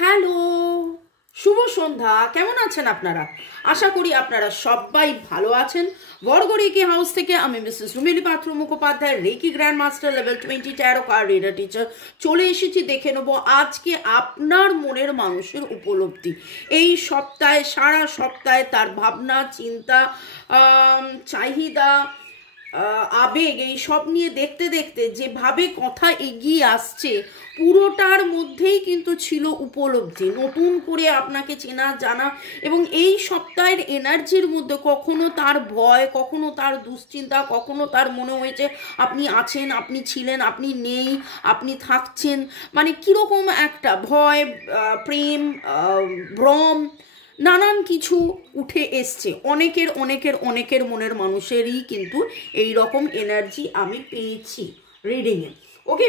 Hello, শুভ সন্ধ্যা। কেমন আছেন আপনারা? আশা করি আপনারা সবাই ভালো আছেন। বর্গ রেকি হাউস থেকে আমি Mrs Rumili Patra Mukhopadhyay, reiki grand master level 20 tarot card reader teacher, চলে এসেছি দেখে নেবো আজকে আপনার মনের মানুষের উপলব্ধি। এই সপ্তাহে, সারা সপ্তাহে তার ভাবনা, চিন্তা, চাহিদা, আবেগ, এই সব নিয়ে দেখতে দেখতে যেভাবে কথা এগিয়ে আসছে, পুরোটার মধ্যেই কিন্তু ছিল উপলব্ধি, নতুন করে আপনাকে চেনা জানা। এবং এই সপ্তাহের এনার্জির মধ্যে কখনো তার ভয়, কখনো তার দুশ্চিন্তা, কখনো তার মনে হয়েছে আপনি আছেন, আপনি ছিলেন, আপনি নেই, আপনি থাকছেন, মানে কীরকম একটা ভয়, প্রেম, ভ্রম, নানান কিছু উঠে এসছে। অনেকের মনের মানুষেরই কিন্তু এই রকম এনার্জি আমি পেয়েছি রিডিংয়ে। ওকে,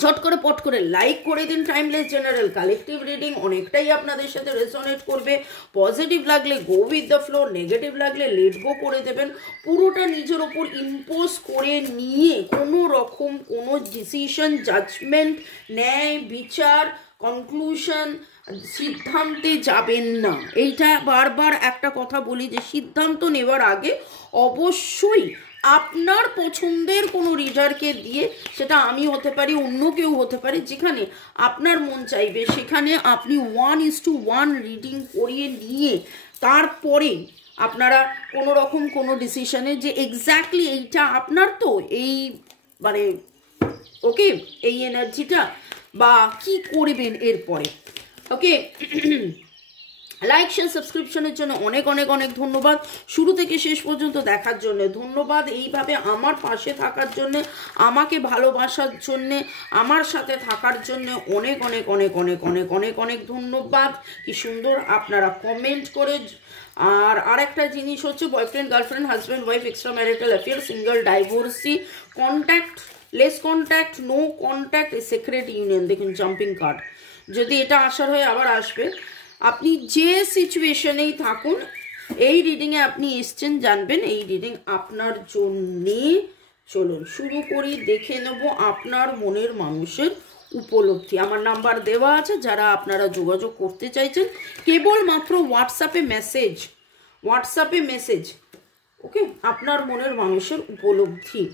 ঝট করে পট করে লাইক করে দিন। টাইমলেস জেনারেল কালেকটিভ রিডিং অনেকটাই আপনাদের সাথে রেজোনেট করবে। পজিটিভ লাগলে go with the flow, negative লাগলে লেট গো করে দেবেন। পুরোটা নিজের ওপর ইম্পোজ করে নিয়ে কোনো রকম কোনো ডিসিশন, জাজমেন্ট, ন্যায় বিচার, কনক্লুশন, সিদ্ধান্তে যাবেন না। এইটা বারবার একটা কথা বলি যে সিদ্ধান্ত নেওয়ার আগে অবশ্যই আপনার পছন্দের কোনো রিডারকে দিয়ে, সেটা আমি হতে পারি, অন্য কেউ হতে পারে, যেখানে আপনার মন চাইবে সেখানে আপনি 1:1 রিডিং করিয়ে নিয়ে তারপরে আপনারা কোনো রকম কোনো ডিসিশনে যে এক্স্যাক্টলি এইটা আপনার, তো এই মানে ওকে এই এনার্জিটা বা কি করবেন এরপরে। ওকে, লাইক শেয়ার সাবস্ক্রিপশনের জন্য অনেক ধন্যবাদ। শুরু থেকে শেষ পর্যন্ত দেখার জন্য ধন্যবাদ। এইভাবে আমার পাশে থাকার জন্য, আমাকে ভালোবাসার জন্য, আমার সাথে থাকার জন্য অনেক ধন্যবাদ। কি সুন্দর আপনারা কমেন্ট করে। আর আরেকটা জিনিস হচ্ছে, boyfriend, girlfriend, husband, wife, extra marital affair, single, divorcee, contact, less contact, no contact, secret union, দেখুন জাম্পিং কার্ড। যদি এটা আসার হয়ে আবার আসবে। আপনি যে সিচুয়েশনেই থাকুন, এই রিডিংয়ে আপনি এসছেন, জানবেন এই রিডিং আপনার জন্যে। চলুন শুরু করি, দেখে নেব আপনার মনের মানুষের উপলব্ধি। আমার নাম্বার দেওয়া আছে, যারা আপনারা যোগাযোগ করতে চাইছেন কেবলমাত্র হোয়াটসঅ্যাপে মেসেজ। ওকে, আপনার মনের মানুষের উপলব্ধি,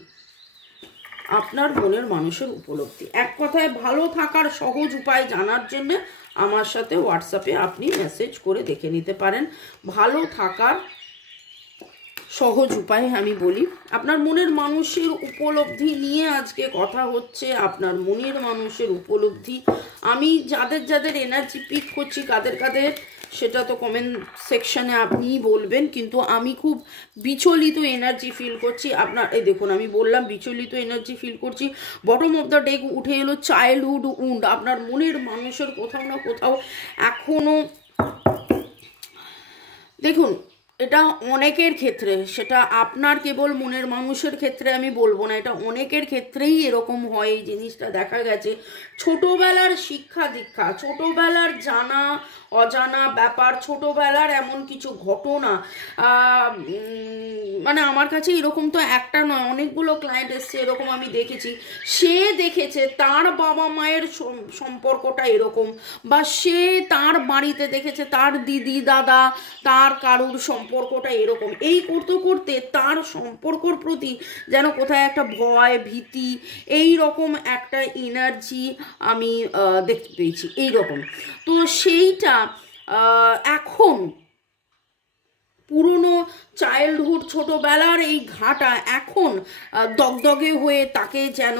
এক কথায় ভালো থাকার সহজ উপায় জানার জন্য আমার সাথে হোয়াটসঅ্যাপে আপনি মেসেজ করে দেখে নিতে পারেন। ভালো থাকার সহজ উপায় আমি বলি, আপনার মনের মানুষের উপলব্ধি নিয়ে আজকে কথা হচ্ছে। আপনার মনের মানুষের উপলব্ধি, আমি যাদের এনার্জি পিক করছি, কাদের সেটা তো কমেন্ট সেকশনে আপনিই বলবেন, কিন্তু আমি খুব বিচলিত এনার্জি ফিল করছি। আপনার এই দেখুন, আমি বললাম বিচলিত এনার্জি ফিল করছি। বটম অফ দ্য ডেক উঠে এলো চাইল্ডহুড উন্ড। আপনার মনের মানুষের কোথাও না কোথাও এখনো, দেখুন এটা অনেকের ক্ষেত্রে, সেটা আপনার কেবল মনের মানুষের ক্ষেত্রে আমি বলবো না, এটা অনেকের ক্ষেত্রেই এরকম হয়। এই জিনিসটা দেখা গেছে ছোটবেলার শিক্ষা দীক্ষা, ছোটবেলার জানা অজানা ব্যাপার, ছোটবেলার এমন কিছু ঘটনা, মানে আমার কাছে এরকম তো একটা নয়, অনেকগুলো ক্লায়েন্ট এসছে এরকম আমি দেখেছি। সে দেখেছে তার বাবা মায়ের সম্পর্কটা এরকম, বা সে তার বাড়িতে দেখেছে তার দিদি দাদা, তার কারুর সম্পর্কটা এরকম। এই করতে করতে তার সম্পর্কর প্রতি যেন কোথায় একটা ভয়, ভীতি, এই রকম একটা এনার্জি আমি দেখতে পেয়েছি এই রকম। তো সেইটা এখন পুরনো চাইল্ডহুড, ছোটবেলার এই ঘাটা এখন দগদগে হয়ে তাকে যেন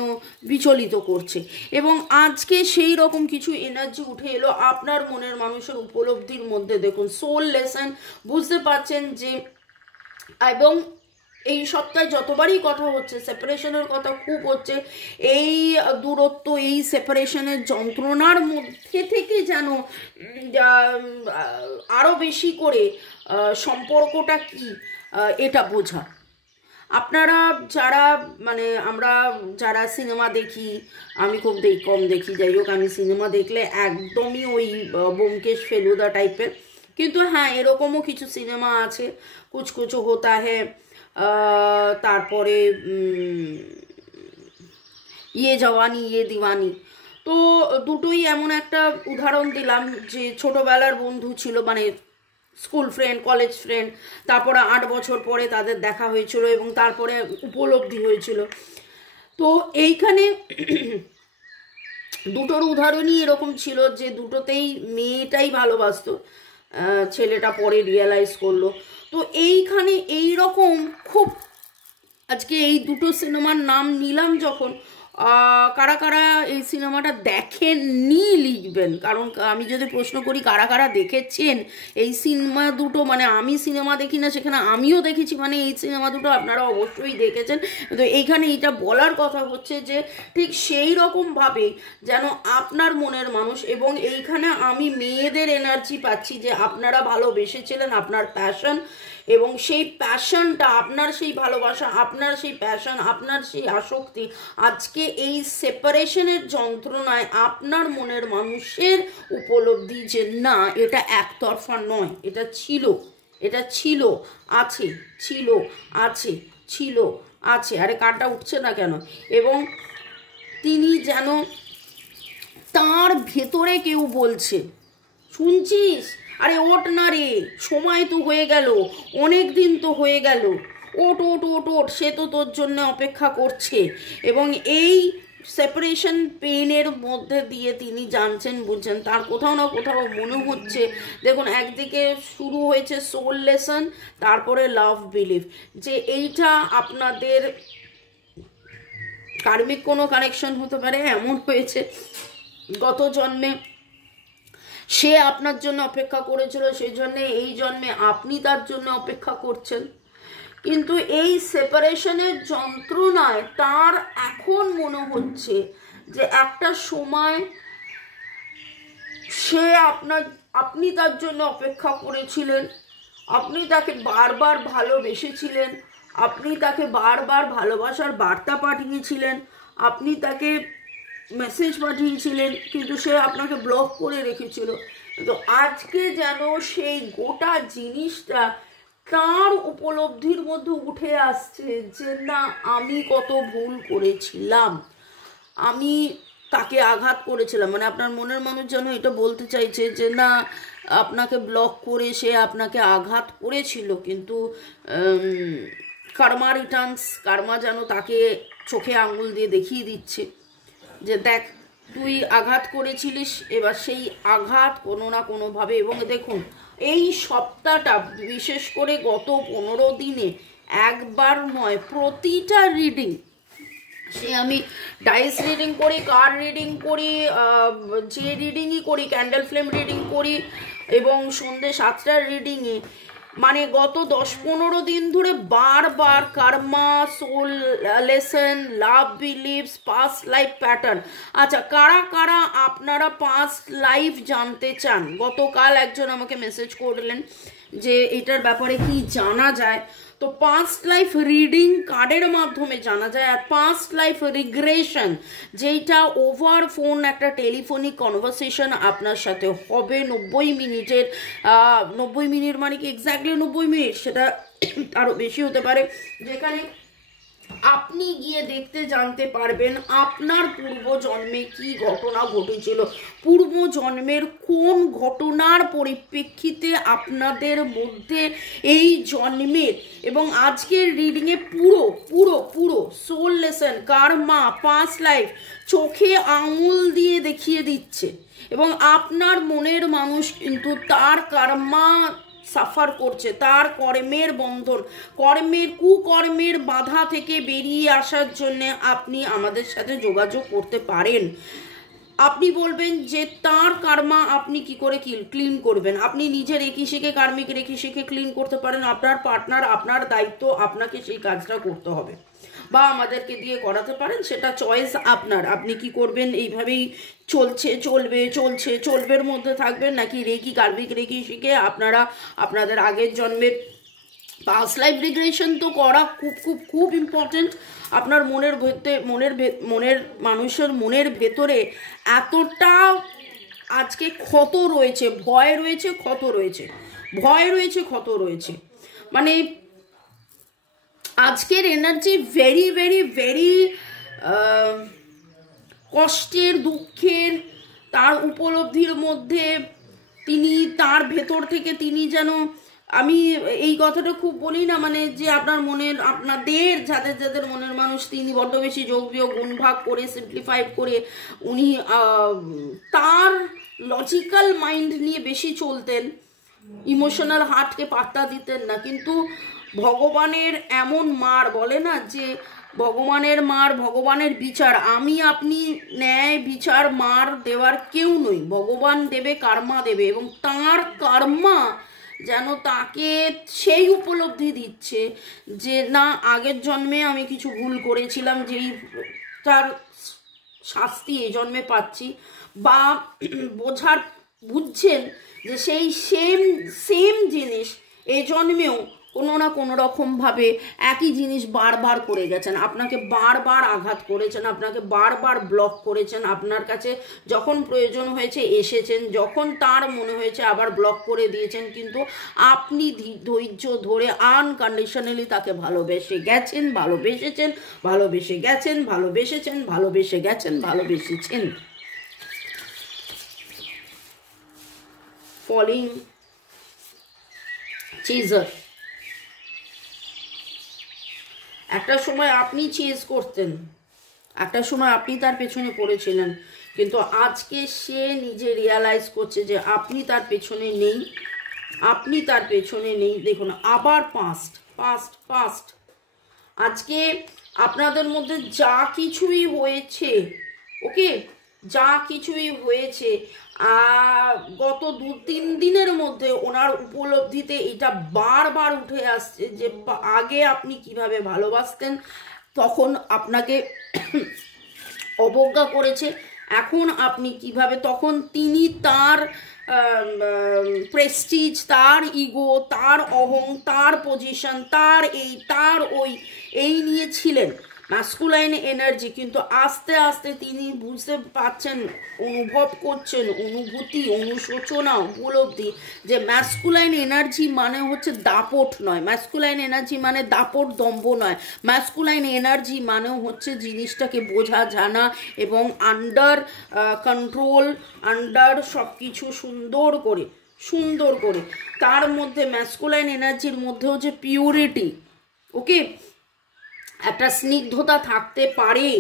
বিচলিত করছে। এবং আজকে সেই রকম কিছু এনার্জি উঠে এলো আপনার মনের মানুষের উপলব্ধির মধ্যে। দেখুন সোল লেসন, বুঝতে পারছেন যে, এবং এই সপ্তাহে যতবারই কথা হচ্ছে সেপারেশনের কথা খুব হচ্ছে। এই দূরত্ব, এই সেপারেশনের যন্ত্রণার মধ্যে থেকে যেন আরও বেশি করে সম্পর্কটা কি এটা বোঝা। আপনারা যারা, মানে আমরা যারা সিনেমা দেখি, আমি খুব কম দেখি, যাই হোক, আমি সিনেমা দেখলে একদমই ওই ব্যোমকেশ ফেলুদা টাইপের, কিন্তু হ্যাঁ এরকমও কিছু সিনেমা আছে, কুছ কুছ হোতা হ্যায়, তারপরে ইয়ে জওয়ানি ইয়ে দিওয়ানি, তো দুটোই এমন একটা উদাহরণ দিলাম যে ছোটবেলার বন্ধু ছিল, মানে স্কুল ফ্রেন্ড, কলেজ ফ্রেন্ড, তারপরে 8 বছর পরে তাদের দেখা হয়েছিল এবং তারপরে উপলব্ধি হয়েছিল। তো এইখানে দুটোর উদাহরণই এরকম ছিল যে দুটোতেই মেয়েটাই ভালোবাসতো, ছেলেটা পরে রিয়েলাইজ করলো। তো এইখানে এই রকম খুব, আজকে এই দুটো সিনেমার নাম নিলাম যখন, কারা কারা এই সিনেমাটা দেখেননি লিখবেন, কারণ আমি যদি প্রশ্ন করি কারা কারা দেখেছেন এই সিনেমা দুটো, মানে আমি সিনেমা দেখি না, সেখানে আমিও দেখেছি, মানে এই সিনেমা দুটো আপনারা অবশ্যই দেখেছেন। তো এইখানে এটা বলার কথা হচ্ছে যে ঠিক সেই রকমভাবে যেন আপনার মনের মানুষ, এবং এইখানে আমি মেয়েদের এনার্জি পাচ্ছি যে আপনারা ভালোবেসেছিলেন, আপনার প্যাশন, এবং সেই প্যাশনটা, আপনার সেই ভালোবাসা, আপনার সেই প্যাশন, আপনার সেই আসক্তি আজকে এই সেপারেশনের যন্ত্রণায় আপনার মনের মানুষের উপলব্ধি যে না, এটা একতরফা নয়, এটা ছিল, এটা ছিল, আছে, ছিল, আছে, ছিল, আছে, আরে কারটা উঠছে না কেন, এবং তিনি যেন তার ভেতরে কেউ বলছে, শুনছিস, আরে ওঠ না রে, সময় তো হয়ে গেল, অনেক দিন তো হয়ে গেল, ওট ওট ওট ওট, সে তো তোর জন্য অপেক্ষা করছে। এবং এই সেপারেশন পেনের মধ্যে দিয়ে তিনি জানছেন, বুঝছেন, তার কোথাও না কোথাও মনে হচ্ছে, দেখুন একদিকে শুরু হয়েছে সোল লেসন, তারপরে লাভ বিলিভ, যে এইটা আপনাদের কার্মিক কোনো কানেকশন হতে পারে, এমন হয়েছে গত জন্মে সে আপনার জন্য অপেক্ষা করেছিল, সেই জন্যে এই জন্মে আপনি তার জন্য অপেক্ষা করছেন, কিন্তু এই সেপারেশনের যন্ত্রণায় তার এখন মনে হচ্ছে যে একটা সময় সে আপনি তার জন্য অপেক্ষা করেছিলেন, আপনি তাকে বারবার ভালোবেসেছিলেন, আপনি তাকে বারবার ভালোবাসার বার্তা পাঠিয়েছিলেন, আপনি তাকে মেসেজ পাঠিয়েছিলেন, কিন্তু সে আপনাকে ব্লক করে রেখেছিল। তো আজকে যেন সেই গোটা জিনিসটা তার উপলব্ধির মধ্যে উঠে আসছে যে না, আমি কত ভুল করেছিলাম, আমি তাকে আঘাত করেছিলাম, মানে আপনার মনের মানুষ যেন এটা বলতে চাইছে যে না, আপনাকে ব্লক করে সে আপনাকে আঘাত করেছিল, কিন্তু কার্মা রিটার্নস, কার্মা যেন তাকে চোখে আঙুল দিয়ে দেখিয়ে দিচ্ছে যে দেখ, তুই আঘাত করেছিলিস, এবার সেই আঘাত কোনো না কোনোভাবে, এবং দেখুন এই সপ্তাহটা বিশেষ করে গত 15 দিনে একবার নয়, প্রতিটা রিডিং, সে আমি ডাইস রিডিং করি, কার্ড রিডিং করি, যে রিডিংই করি, ক্যান্ডেল ফ্লেম রিডিং করি, এবং সন্ধ্যে 7টার রিডিংয়ে, মানে গত 10-15 দিন ধরে বারবার কার্মা, সোল লেসন, লাভ বিলিভস, পাস্ট লাইফ প্যাটার্ন। আচ্ছা, কারা কারা আপনারা পাস্ট লাইফ জানতে চান? গতকাল একজন আমাকে মেসেজ করলেন যে এটার ব্যাপারে কি জানা যায়। তো পাস্ট লাইফ রিডিং কার্ডের মাধ্যমে জানা যায়, আর পাস্ট লাইফ রিগ্রেশন, যেটা ওভার ফোন একটা টেলিফোনিক কনভারসেশন আপনার সাথে হবে 90 মিনিটের, 90 মিনিট মানে কি এক্স্যাক্টলি 90 মিনিট, সেটা আরও বেশি হতে পারে, যেখানে আপনি গিয়ে দেখতে জানতে পারবেন আপনার পূর্বজন্মে কি ঘটনা ঘটেছিল, পূর্বজন্মের কোন ঘটনার পরিপ্রেক্ষিতে আপনাদের মধ্যে এই জন্মের, এবং আজকের রিডিংয়ে পুরো পুরো পুরো soul lesson, Karma, past life চোখে আঙুল দিয়ে দেখিয়ে দিচ্ছে, এবং আপনার মনের মানুষ কিন্তু তার কার্মা সাফার করছে, তার কর্মের বন্ধন, কুকর্মের বাধা থেকে বেরিয়ে আসার জন্য আপনি আমাদের সাথে যোগাযোগ করতে পারেন। আপনি বলবেন যে তার কার্মা আপনি কি করে ক্লিন করবেন, আপনি নিজের রেকি শিখে, কার্মিক রেকি শিখে ক্লিন করতে পারেন, আপনার পার্টনার, আপনার দায়িত্ব, আপনাকে সেই কাজটা করতে হবে, বা আমাদেরকে দিয়ে করাতে পারেন, সেটা চয়েস আপনার, আপনি কি করবেন, এইভাবেই চলবের মধ্যে থাকবেন, নাকি রেকি, কার্মিক রেকি শিখে আপনারা আপনাদের আগের জন্মের পাস্ট লাইফ রিগ্রেশন তো করা খুব খুব খুব ইম্পর্টেন্ট। আপনার মনের মানুষের মনের ভেতরে এতটা আজকে ক্ষত রয়েছে, ভয় রয়েছে, ক্ষত রয়েছে, মানে আজকের এনার্জি ভেরি ভেরি ভেরি কষ্টের দুঃখের তার উপলব্ধির মধ্যে তিনি তার ভেতর থেকে তিনি যেন, আমি এই কথাটা খুব বলি না, মানে যে আপনার মনের, আপনাদের যাদের যাদের মনের মানুষ তিনি বড্ড বেশি যোগ বিয়োগ গুণভাগ করে সিম্পলিফাইড করে উনি তার লজিক্যাল মাইন্ড নিয়ে বেশি চলতেন, ইমোশনাল হার্টকে পাত্তা দিতেন না। কিন্তু ভগবানের এমন মার, বলে না যে ভগবানের মার, ভগবানের বিচার, আমি আপনি ন্যায় বিচার মার দেওয়ার কেউ নই, ভগবান দেবে, কার্মা দেবে, এবং তার কার্মা যেন তাকে সেই উপলব্ধি দিচ্ছে যে না, আগের জন্মে আমি কিছু ভুল করেছিলাম, যেই তার শাস্তি এই জন্মে পাচ্ছি, বা বুঝছেন যে সেই সেম জিনিস এই জন্মেও কোনো না কোনো রকমভাবে একই জিনিস বারবার করে গেছেন, আপনাকে বারবার আঘাত করেছেন, আপনাকে বারবার ব্লক করেছেন, আপনার কাছে যখন প্রয়োজন হয়েছে এসেছেন, যখন তার মনে হয়েছে আবার ব্লক করে দিয়েছেন, কিন্তু আপনি ধৈর্য ধরে আনকন্ডিশনালি তাকে ভালোবেসে গেছেন, ভালোবেসেছেন, ভালোবেসে গেছেন, ভালোবেসেছেন, ভালোবেসে গেছেন, ভালোবেসেছেন। ফলিং চেজার, একটা সময় আপনি চেজ করতেন, একটা সময় আপনি তার পেছনে পড়েছিলেন, কিন্তু আজকে সে নিজে রিয়ালাইজ করছে যে আপনি তার পেছনে নেই, আপনি তার পেছনে নেই। দেখুন আবার পাস্ট পাস্ট পাস্ট, আজকে আপনাদের মধ্যে যা কিছুই হয়েছে, ওকে, যা কিছুই হয়েছে গত 2-3 দিনের মধ্যে ওনার উপলব্ধিতে এটা বারবার উঠে আসছে যে আগে আপনি কিভাবে ভালোবাসতেন, তখন আপনাকে অবজ্ঞা করেছে, এখন আপনি কিভাবে, তখন তিনি তার প্রেস্টিজ, তার ইগো, তার অহং, তার পজিশন, তার এই তার ওই এই নিয়ে ছিলেন ম্যাসকুলাইন এনার্জি। কিন্তু আস্তে আস্তে তিনি বুঝতে পারছেন, অনুভব করছেন, অনুভূতি, অনুশোচনা, উপলব্ধি যে ম্যাসকুলাইন এনার্জি মানে হচ্ছে দাপট নয়, ম্যাসকুলাইন এনার্জি মানে দাপট দম্ভ নয়, ম্যাসকুলাইন এনার্জি মানে হচ্ছে জিনিসটাকে বোঝা জানা এবং আন্ডার কন্ট্রোল, আন্ডার সব কিছু সুন্দর করে তার মধ্যে ম্যাসকুলাইন এনার্জির মধ্যেও যে পিউরিটি, ওকে, একটা স্নিগ্ধতা থাকতে পারে,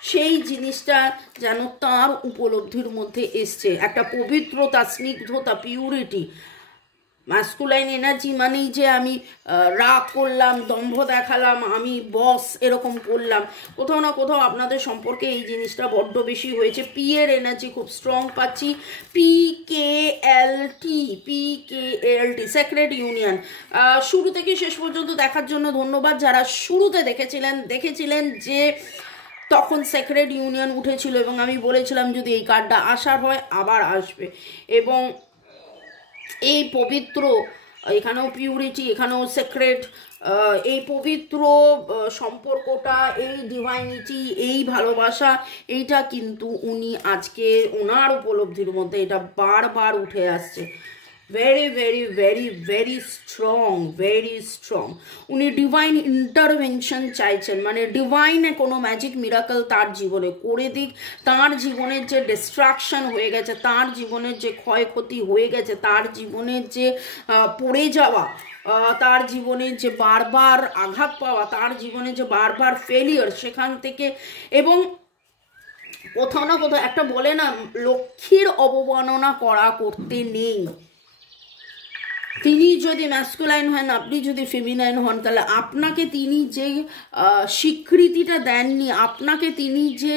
সেই জিনিসটা যেন তার উপলব্ধির মধ্যে এসছে, একটা পবিত্রতা, স্নিগ্ধতা, পিউরিটি। ম্যাসকুলাইন এনার্জি মানেই যে আমি রাগ করলাম, দম্ভ দেখালাম, আমি বস এরকম করলাম, কোথাও না কোথাও আপনাদের সম্পর্কে এই জিনিসটা বড্ড বেশি হয়েছে। পি এর এনার্জি খুব স্ট্রং পাচ্ছি, PKLT, সেক্রেট ইউনিয়ন। শুরু থেকে শেষ পর্যন্ত দেখার জন্য ধন্যবাদ। যারা শুরুতে দেখেছিলেন যে তখন সেক্রেট ইউনিয়ন উঠেছিল এবং আমি বলেছিলাম যদি এই কার্ডটা আসার হয় আবার আসবে, এবং এই পবিত্র, এখানেও পিউরিটি, এখানেও সেক্রেট, এই পবিত্র সম্পর্কটা, এই ডিভাইনিটি, এই ভালোবাসা, এইটা কিন্তু উনি আজকে ওনার উপলব্ধির মধ্যে এটা বারবার উঠে আসছে। Very very very very strong. উনি ডিভাইন ইন্টারভেনশন চাইছেন, মানে ডিভাইন কোনো ম্যাজিক মিরাকল তার জীবনে করে দিক, তার জীবনের যে ডিস্ট্রাকশন হয়ে গেছে, তার জীবনের যে ক্ষয়ক্ষতি হয়ে গেছে, তার জীবনের যে পড়ে যাওয়া, তার জীবনের যে বারবার আঘাত পাওয়া, তার জীবনে যে বারবার ফেলিয়ার, সেখান থেকে, এবং কোথাও না কোথাও একটা বলে না, লক্ষ্মীর অবমাননা করতে নেই। তিনি যদি ম্যাসকুলাইন হন, আপনি যদি ফেমিনাইন হন, তাহলে আপনাকে তিনি যে স্বীকৃতিটা দেননি, আপনাকে তিনি যে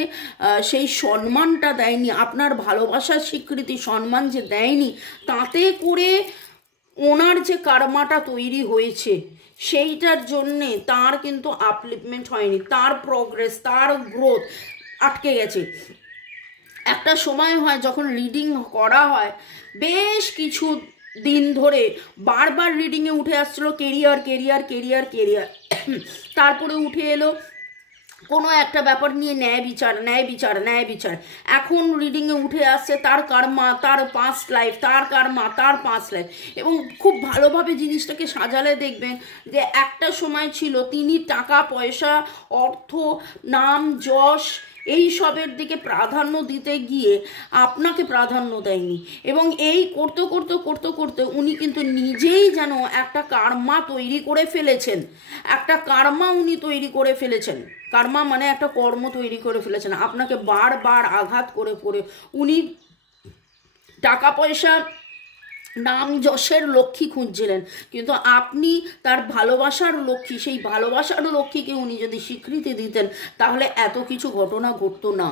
সেই সম্মানটা দেয়নি, আপনার ভালোবাসার স্বীকৃতি, সম্মান যে দেয়নি, তাতে করে ওনার যে কার্মাটা তৈরি হয়েছে সেইটার জন্যে তার কিন্তু আপলিফমেন্ট হয়নি, তার প্রোগ্রেস, তার গ্রোথ আটকে গেছে। একটা সময় হয় যখন রিডিং করা হয়, বেশ কিছু দিন ধরে বারবার রিডিংয়ে উঠে আসছিল কেরিয়ার, তারপরে উঠে এলো কোনো একটা ব্যাপার নিয়ে ন্যায় বিচার। এখন রিডিংয়ে উঠে আসছে তার কার্মা, তার পাস্ট লাইফ, তার কার্মা, তার পাস্ট লাইফ। এবং খুব ভালোভাবে জিনিসটাকে সাজালে দেখবেন যে একটা সময় ছিল তিনি টাকা পয়সা, অর্থ, নাম, যশ এই সবের দিকে প্রাধান্য দিতে গিয়ে আপনাকে প্রাধান্য দেয়নি, এবং এই করতে করতে করতে করতে উনি কিন্তু নিজেই যেন একটা কার্মা তৈরি করে ফেলেছেন, একটা কার্মা উনি তৈরি করে ফেলেছেন। কার্মা মানে একটা কর্ম তৈরি করে ফেলেছেন, আপনাকে বারবার আঘাত করে করে। উনি টাকা পয়সা নাম যশের লক্ষ্মী খুঁজছিলেন, কিন্তু আপনি তার ভালোবাসার লক্ষ্মী, সেই ভালোবাসার লক্ষ্মীকে উনি যদি স্বীকৃতি দিতেন তাহলে এত কিছু ঘটনা ঘটতো না।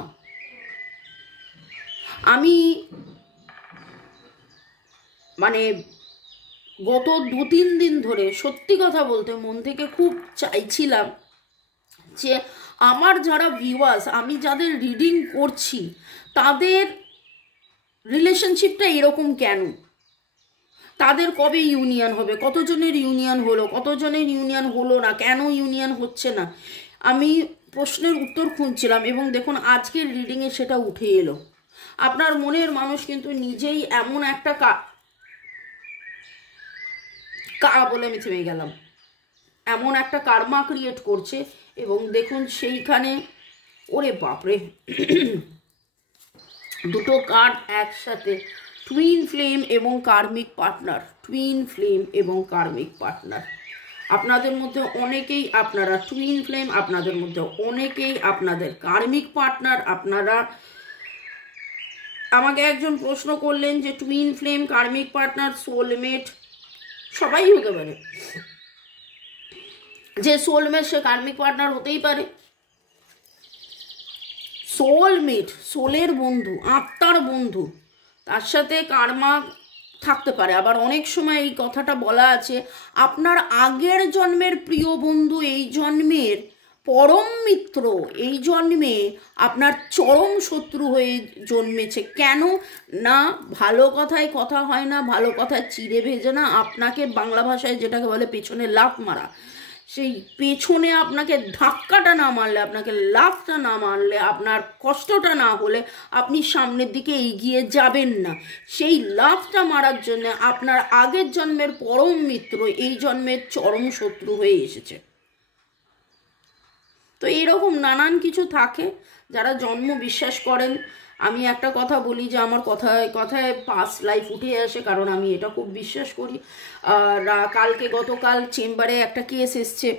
আমি মানে গত 2-3 দিন ধরে সত্যি কথা বলতে মন থেকে খুব চাইছিলাম যে আমার যারা ভিউয়ার্স, আমি যাদের রিডিং করছি, তাদের রিলেশনশিপটা এরকম কেন, তাদের কবে ইউনিয়ন হবে, কতজনের ইউনিয়ন হলো, কতজনের ইউনিয়ন হলো না, কেন ইউনিয়ন হচ্ছে না, আমি প্রশ্নের উত্তর খুঁজছিলাম। এবং দেখুন আজকের রিডিংয়ে সেটা উঠে এলো। আপনার মনের মানুষ কিন্তু নিজেই এমন একটা বলে আমি থেমে গেলাম, এমন একটা কার্মা ক্রিয়েট করছে। এবং দেখুন সেইখানে, ওরে বাপরে, দুটো কার্ড একসাথে, টুইন ফ্লেম এবং কার্মিক পার্টনার, টুইন ফ্লেম এবং কার্মিক পার্টনার। আপনাদের মধ্যে অনেকেই আপনারা টুইন ফ্লেম, আপনাদের মধ্যে অনেকেই আপনাদের কার্মিক পার্টনার। আপনারা আমাকে একজন প্রশ্ন করলেন যে টুইন ফ্লেম, কার্মিক পার্টনার, সোলমেট, সবাই হতে পারে। যে সোলমেট সে কার্মিক পার্টনার হতেই পারে। সোলমেট, সোলের বন্ধু, আত্মার বন্ধু, তার সাথে কার্মা থাকতে পারে। আবার অনেক সময় এই কথাটা বলা আছে, আপনার আগের জন্মের প্রিয় বন্ধু এই জন্মের পরম মিত্র এই জন্মে আপনার চরম শত্রু হয়ে জন্মেছে। কেন না, ভালো কথায় কথা হয় না, ভালো কথায় চিড়ে ভেজে না, আপনাকে বাংলা ভাষায় যেটাকে বলে পেছনে লাফ মারা, সেই পেছনে আপনাকে ধাক্কাটা না মারলে, আপনাকে লাফটা না মারলে, আপনার কষ্টটা না হলে আপনি সামনের দিকে এগিয়ে যাবেন না। সেই লাফটা মারার জন্য আপনার আগের জন্মের পরম মিত্র এই জন্মের চরম শত্রু হয়ে এসেছে। তো এইরকম নানান কিছু থাকে যারা জন্ম বিশ্বাস করেন। আমি একটা কথা বলি যে আমার কথায় কথায় পাস্ট লাইফ উঠে আসে, কারণ আমি এটা খুব বিশ্বাস করি। গতকাল চেম্বারে একটা কেস এসছে,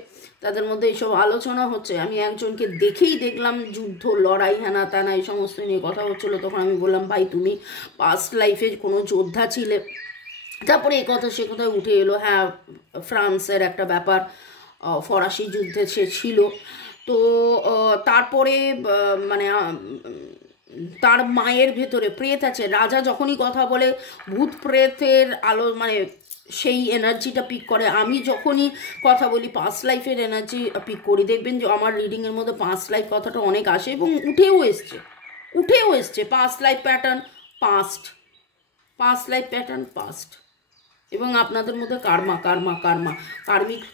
তাদের মধ্যে এইসব আলোচনা হচ্ছে। আমি একজনকে দেখেই দেখলাম, যুদ্ধ, লড়াই, হ্যানা ত্যানা এই সমস্ত নিয়ে কথা হচ্ছিলো। তখন আমি বললাম, ভাই তুমি পাস্ট লাইফে কোনো যোদ্ধা ছিলে? তারপরে এই কথা সে কথায় উঠে এলো, হ্যাঁ ফ্রান্সের একটা ব্যাপার, ফরাসি যুদ্ধে সে ছিল। তো তারপরে মানে তার মায়ের ভেতরে প্রেত আছে। রাজা যখনই কথা বলে ভূত প্রেতের আলো মানে সেই এনার্জিটা পিক করে। আমি যখনই কথা বলি পাস্ট লাইফের এনার্জি পিক করি। দেখবেন যে আমার রিডিংয়ের মধ্যে পাস্ট লাইফ কথাটা অনেক আসে এবং উঠেও এসছে past life pattern, past life pattern past. এবং আপনাদের মধ্যে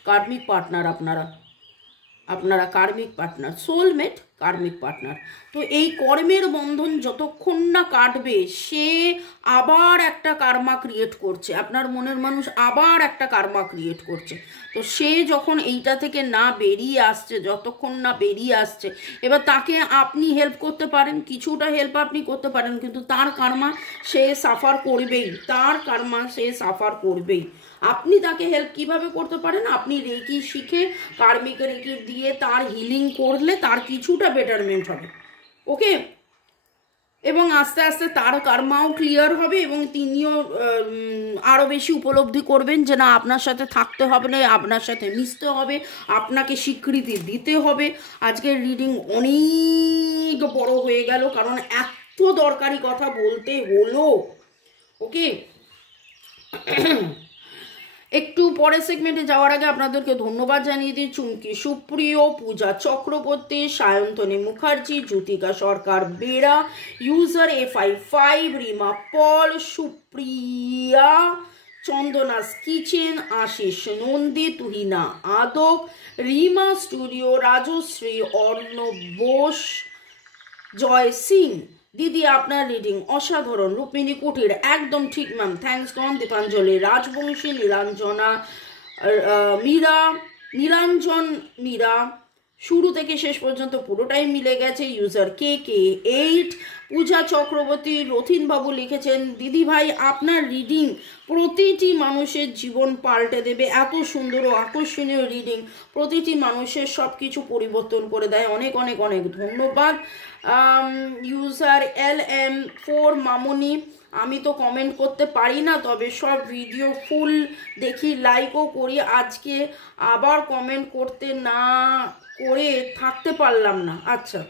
কার্মিক পার্টনার, আপনারা কার্মিক পার্টনার, সোলমেট, কার্মিক পার্টনার। তো এই কর্মের বন্ধন যতক্ষণ না কাটবে, সে আবার একটা কার্মা ক্রিয়েট করছে, আপনার মনের মানুষ আবার একটা কার্মা ক্রিয়েট করছে। তো সে যখন এইটা থেকে না বেরিয়ে আসছে, যতক্ষণ না বেরিয়ে আসছে, এবার তাকে আপনি হেল্প করতে পারেন, কিছুটা হেল্প আপনি করতে পারেন, কিন্তু তার কার্মা সে সাফার করবেই। আপনি তাকে হেল্প কিভাবে করতে পারেন? আপনি রেকি শিখে, কার্মিক রেকি দিয়ে তার হিলিং করলে তার কিছুটা বেটারমেন্ট হবে, ওকে? এবং আস্তে আস্তে তার কার্মাও ক্লিয়ার হবে এবং তিনিও আরও বেশি উপলব্ধি করবেন যে না, আপনার সাথে থাকতে হবে না, আপনার সাথে মিশতে হবে, আপনাকে স্বীকৃতি দিতে হবে। আজকের রিডিং অনেক বড় হয়ে গেল, কারণ এত দরকারি কথা বলতে হলো, ওকে? একটু পরের সেগমেন্টে যাওয়ার আগে আপনাদেরকে ধন্যবাদ জানিয়ে দিই চুমকি সুপ্রিয়, পূজা চক্রবর্তী, সায়ন্তনী মুখার্জি, জ্যোতিকা সরকার বেড়া, ইউজার FI5, রিমা পল, সুপ্রিয়া, চন্দনাস কিচেন, আশিস নন্দী, তুহিনা আদক, রিমা স্টুডিও, রাজশ্রী, অর্ণব বোস, জয় সিং। দিদি আপনার রিডিং অসাধারণ। রুক্মিণী কুটির একদম ঠিক ম্যাম, থ্যাংকস গন। দীপাঞ্জলি রাজবংশী, নীলাঞ্জন মীরা, শুরু থেকে শেষ পর্যন্ত পুরোটাই মিলে গেছে। ইউজার KK8, পূজা চক্রবর্তী, রথিনবাবু লিখেছেন, দিদিভাই আপনার রিডিং প্রতিটি মানুষের জীবন পাল্টে দেবে, এত সুন্দর ও আকর্ষণীয় রিডিং প্রতিটি মানুষের সব কিছু পরিবর্তন করে দেয়। অনেক অনেক অনেক ধন্যবাদ। ইউজার LM4 মামনি, আমি তো কমেন্ট করতে পারি না, তবে সব ভিডিও ফুল দেখি, লাইকও করি। আজকে আবার কমেন্ট করতে না করে থাকতে পারলাম না। আচ্ছা,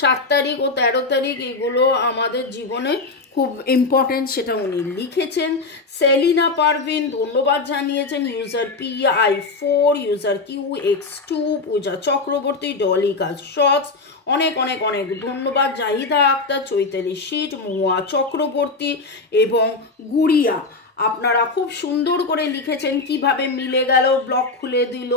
7 তারিখ ও 13 তারিখ এগুলো আমাদের জীবনে খুব ইম্পর্টেন্ট, সেটা উনি লিখেছেন। সেলিনা পারভিন ধন্যবাদ জানিয়েছেন। ইউজার PI4, ইউজার QX2, পূজা চক্রবর্তী, ডলিকা শটস, অনেক অনেক অনেক ধন্যবাদ। জাহিদা আক্তার, চৈতালি শীত, মহুয়া চক্রবর্তী এবং গুড়িয়া, আপনারা খুব সুন্দর করে লিখেছেন কিভাবে মিলে গেল, ব্লক খুলে দিল,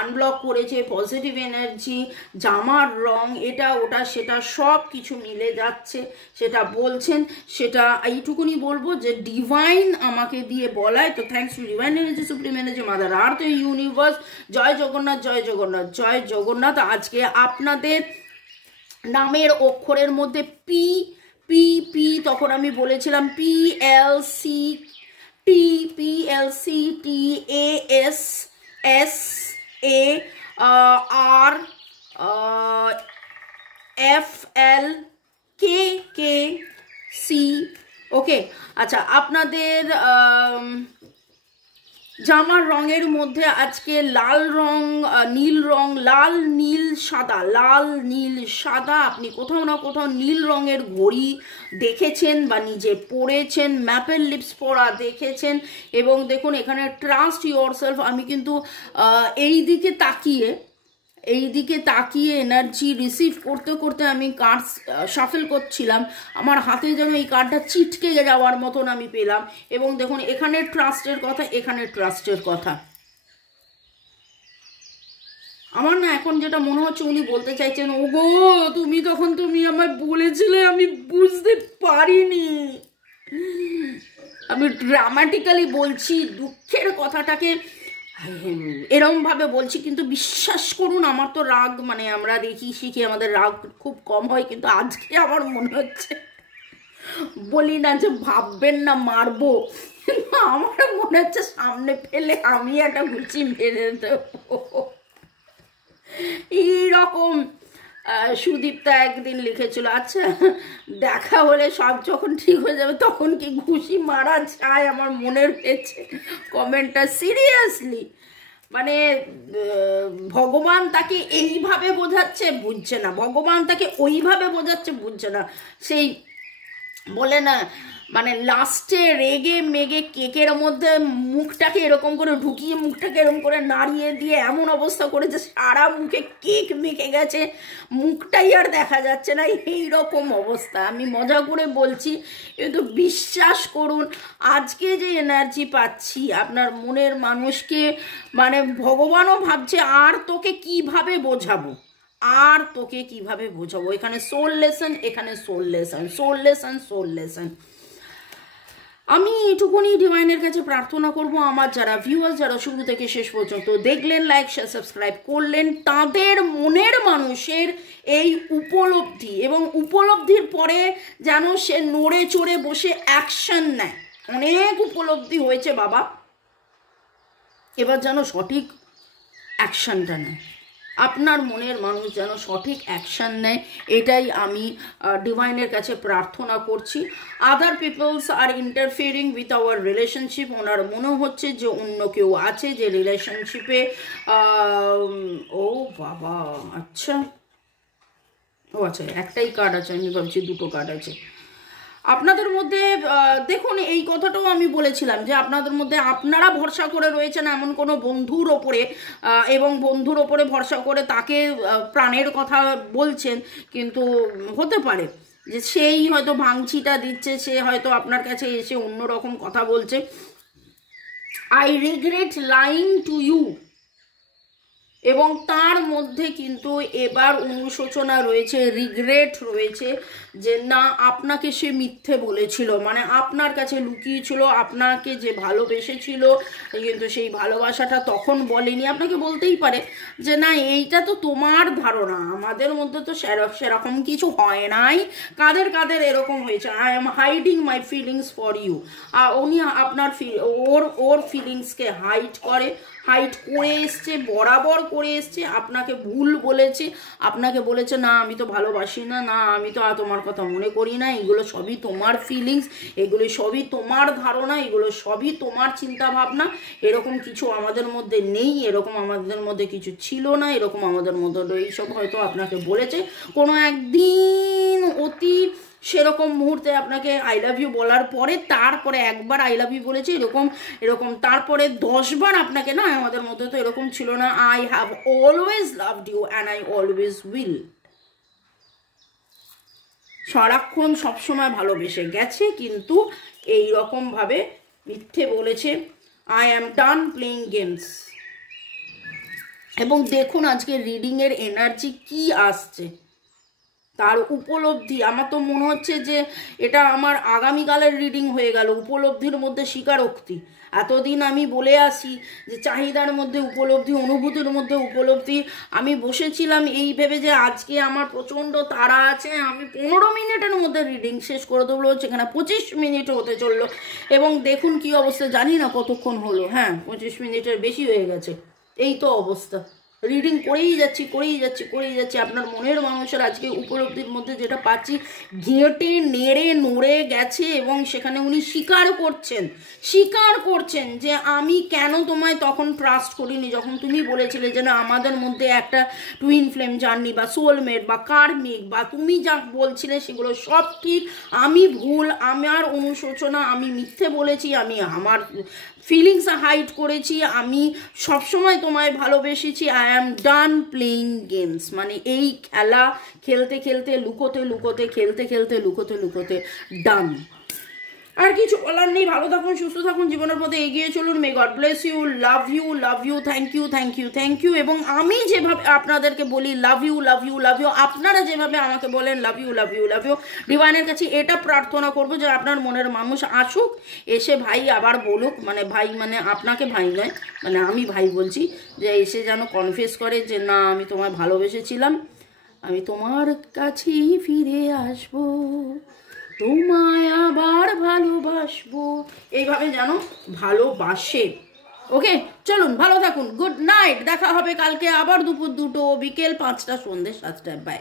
আনব্লক করেছে, পজিটিভ এনার্জি, জামার রং, এটা ওটা সেটা সব কিছু মিলে যাচ্ছে সেটা বলছেন। সেটা এইটুকুনি বলবো যে ডিভাইন আমাকে দিয়ে বলায়, তো thanks to divine energy, supreme energy, mother earth, universe. জয় জগন্নাথ, জয় জগন্নাথ, জয় জগন্নাথ। আজকে আপনাদের নামের অক্ষরের মধ্যে পি পি পি, তখন আমি বলেছিলাম PLC TPLCTASSAR FLKKC। ওকে, আচ্ছা, আপনাদের জামার রঙের মধ্যে আজকে লাল রং, নীল রং, লাল নীল সাদা, লাল নীল সাদা। আপনি কোথাও না কোথাও নীল রঙের ঘড়ি দেখেছেন বা নিজে পরেছেন, ম্যাপেল লিপস পরা দেখেছেন। এবং দেখুন এখানে ট্রাস্ট ইয়োরসেলফ, আমি কিন্তু এই দিকে তাকিয়ে এনার্জি রিসিভ করতে করতে আমি কার্ড শাফেল করছিলাম, আমার হাতে যেন এই কার্ডটা চিটকে যাওয়ার মতন আমি পেলাম। এবং দেখুন এখানে ট্রাস্টের কথা, এখানে ট্রাস্টের কথা। আমার না এখন যেটা মনে হচ্ছে উনি বলতে চাইছেন, ওগো তুমি আমায় বলেছিলে, আমি বুঝতে পারিনি। আমি ড্রামাটিক্যালি বলছি, দুঃখের কথাটাকে এরম ভাবে বলছি, কিন্তু বিশ্বাস করুন আমার তো রাগ, মানে আমরা দেখি শিখি আমাদের রাগ খুব কম হয়, কিন্তু আজকে আমার মনে হচ্ছে, বলি না যে ভাববেন না মারবো, আমার মনে হচ্ছে সামনে ফেলে আমি একটা গুচি মেরে দেবো এইরকম। সুদীপ্তা একদিন লিখেছিল, আচ্ছা দেখা হলে সব যখন ঠিক হয়ে যাবে তখন কি ঘুষি মারা যায়, আমার মনের হয়েছে কমেন্টটা। সিরিয়াসলি মানে ভগবান তাকে এইভাবে বোঝাচ্ছে, বুঝছে না, ভগবান তাকে ওইভাবে বোঝাচ্ছে, বুঝছে না। সেই বলে না, মানে লাস্টে রেগে মেগে কেকের মধ্যে মুখটাকে এরকম করে ঢুকিয়ে, মুখটাকে এরকম করে নাড়িয়ে দিয়ে এমন অবস্থা করেছে সারা মুখে কেক মেখে গেছে, মুখটাই আর দেখা যাচ্ছে না, এইরকম অবস্থা। আমি মজা করে বলছি, কিন্তু বিশ্বাস করুন আজকে যে এনার্জি পাচ্ছি আপনার মনের মানুষকে, মানে ভগবানও ভাবছে আর তোকে কিভাবে বোঝাবো, আর তোকে কিভাবে বোঝাবো। এখানে সোল লেসন, এখানে soul lesson, soul lesson, soul lesson. আমি এটুকুনি ডিভাইনের কাছে প্রার্থনা করব, আমার যারা ভিউয়ার্স, যারা শুরু থেকে শেষ পর্যন্ত দেখলেন, লাইক শেয়ার সাবস্ক্রাইব করলেন, তাদের মনের মানুষের এই উপলব্ধি, এবং উপলব্ধির পরে যেন সে নড়ে চড়ে বসে অ্যাকশন নেয়। অনেক উপলব্ধি হয়েছে বাবা, এবার যেন সঠিক অ্যাকশনটা নেয়, আপনার মনের মানুষ যেন সঠিক অ্যাকশন নেয়, এটাই আমি ডিভাইনের কাছে প্রার্থনা করছি। Other peoples are interfering with our relationship, ওনার মনে হচ্ছে যে অন্য কেউ আছে যে রিলেশনশিপে। ও বাবা, আচ্ছা, ও আচ্ছা, একটাই কার্ড আছে, আমি ভাবছি দুটো কার্ড আছে আপনাদের মধ্যে। দেখুন এই কথাটাও আমি বলেছিলাম যে আপনাদের মধ্যে আপনারা ভরসা করে রয়েছেন এমন কোনো বন্ধুর ওপরে, এবং বন্ধুর ওপরে ভরসা করে তাকে প্রাণের কথা বলছেন, কিন্তু হতে পারে যে সেই হয়তো ভাঙচিটা দিচ্ছে, সে হয়তো আপনার কাছে এসে অন্যরকম কথা বলছে। I regret lying to you, এবং তার মধ্যে কিন্তু এবার অনুশোচনা রয়েছে, রিগ্রেট রয়েছে যে না, আপনাকে সে মিথ্যে বলেছিল, মানে আপনার কাছে লুকিয়েছিল, আপনাকে যে ভালোবেসেছিল কিন্তু সেই ভালোবাসাটা তখন বলেনি। আপনাকে বলতেই পারে যে না, এইটা তো তোমার ধারণা, আমাদের মধ্যে তো সেরকম কিছু হয় নাই, কাদের কাদের এরকম হয়েছে, I am hiding my feelings for you. উনি আপনার ওর ফিলিংসকে হাইড করে এসছে, বরাবর করে এসছে, আপনাকে ভুল বলেছে, আপনাকে বলেছে না আমি তো ভালোবাসি না, না আমি তো তোমার কথা মনে করি না, এগুলো সবই তোমার ফিলিংস, এগুলো সবই তোমার ধারণা, এগুলো সবই তোমার চিন্তা ভাবনা, এরকম কিছু আমাদের মধ্যে নেই, এরকম আমাদের মধ্যে কিছু ছিল না, এরকম আমাদের মধ্যে এইসব হয়তো আপনাকে বলেছে কোনো একদিন অতি সেরকম মুহূর্তে আপনাকে আই লাভ ইউ বলার পরে, তারপরে একবার আই লাভ ইউ বলেছে এরকম তারপরে 10 বার আপনাকে না, আমাদের মধ্যে তো এরকম ছিল না, I have always loved you and I always will. সারাক্ষণ সবসময় ভালোবেসে গেছে, কিন্তু এই রকমভাবে মিথ্যে বলেছে। I am done playing games. এবং দেখুন আজকে রিডিংয়ের এনার্জি কি আসছে, তার উপলব্ধি। আমার তো মনে হচ্ছে যে এটা আমার আগামীকালের রিডিং হয়ে গেল। উপলব্ধির মধ্যে স্বীকারোক্তি। এতদিন আমি বলে আসি যে চাহিদার মধ্যে উপলব্ধি, অনুভূতির মধ্যে উপলব্ধি। আমি বসেছিলাম এই ভেবে যে আজকে আমার প্রচণ্ড তাড়া আছে, আমি 15 মিনিটের মধ্যে রিডিং শেষ করে দেবো, সেখানে 25 মিনিট হতে চললো। এবং দেখুন কি অবস্থা, জানি না কতক্ষণ হলো, হ্যাঁ 25 মিনিটের বেশি হয়ে গেছে। এই তো অবস্থা, রিডিং করেই যাচ্ছি। আপনার মনের মানুষের আজকে উপলব্ধির মধ্যে যেটা পাচ্ছি, ঘেঁটে নেড়ে নড়ে গেছে এবং সেখানে উনি স্বীকার করছেন যে আমি কেন তোমায় তখন ট্রাস্ট করিনি, যখন তুমি বলেছিলে যে না আমাদের মধ্যে একটা টুইন ফ্লেম জার্নি বা সোলমেট বা কার্মিক বা তুমি যা বলছিলে সেগুলো সব ঠিক, আমি ভুল, আমার অনুশোচনা, আমি মিথ্যে বলেছি, আমি আমার ফিলিংস হাইড করেছি, আমি সবসময় তোমায় ভালোবেসেছি। I am done playing games, মানে এই খেলা খেলতে লুকোতে ডান। আর কিছু বলার নেই। ভালো থাকুন, সুস্থ থাকুন, জীবনের পথে এগিয়ে চলুন। May God bless you, love you, thank you. এবং আমি যেভাবে আপনাদেরকে বলি লাভ ইউ, আপনারা যেভাবে আমাকে বলেন লাভ ইউ, ডিভাইনের কাছে এটা প্রার্থনা করবো যে আপনার মনের মানুষ আসুক, এসে ভাই আবার বলুক, মানে ভাই মানে আপনাকে ভাই নয়, মানে আমি ভাই বলছি, যে এসে যেন কনফেস করে যে না আমি তোমায় ভালোবেসেছিলাম, আমি তোমার কাছেই ফিরে আসবো, তোমায় আবার ভালোবাসবো, এইভাবে যেন ভালোবাসে। ওকে, চলুন ভালো থাকুন, গুড নাইট। দেখা হবে কালকে আবার দুপুর 2টো, বিকেল 5টা, সন্ধ্যে 7টায়। বাই।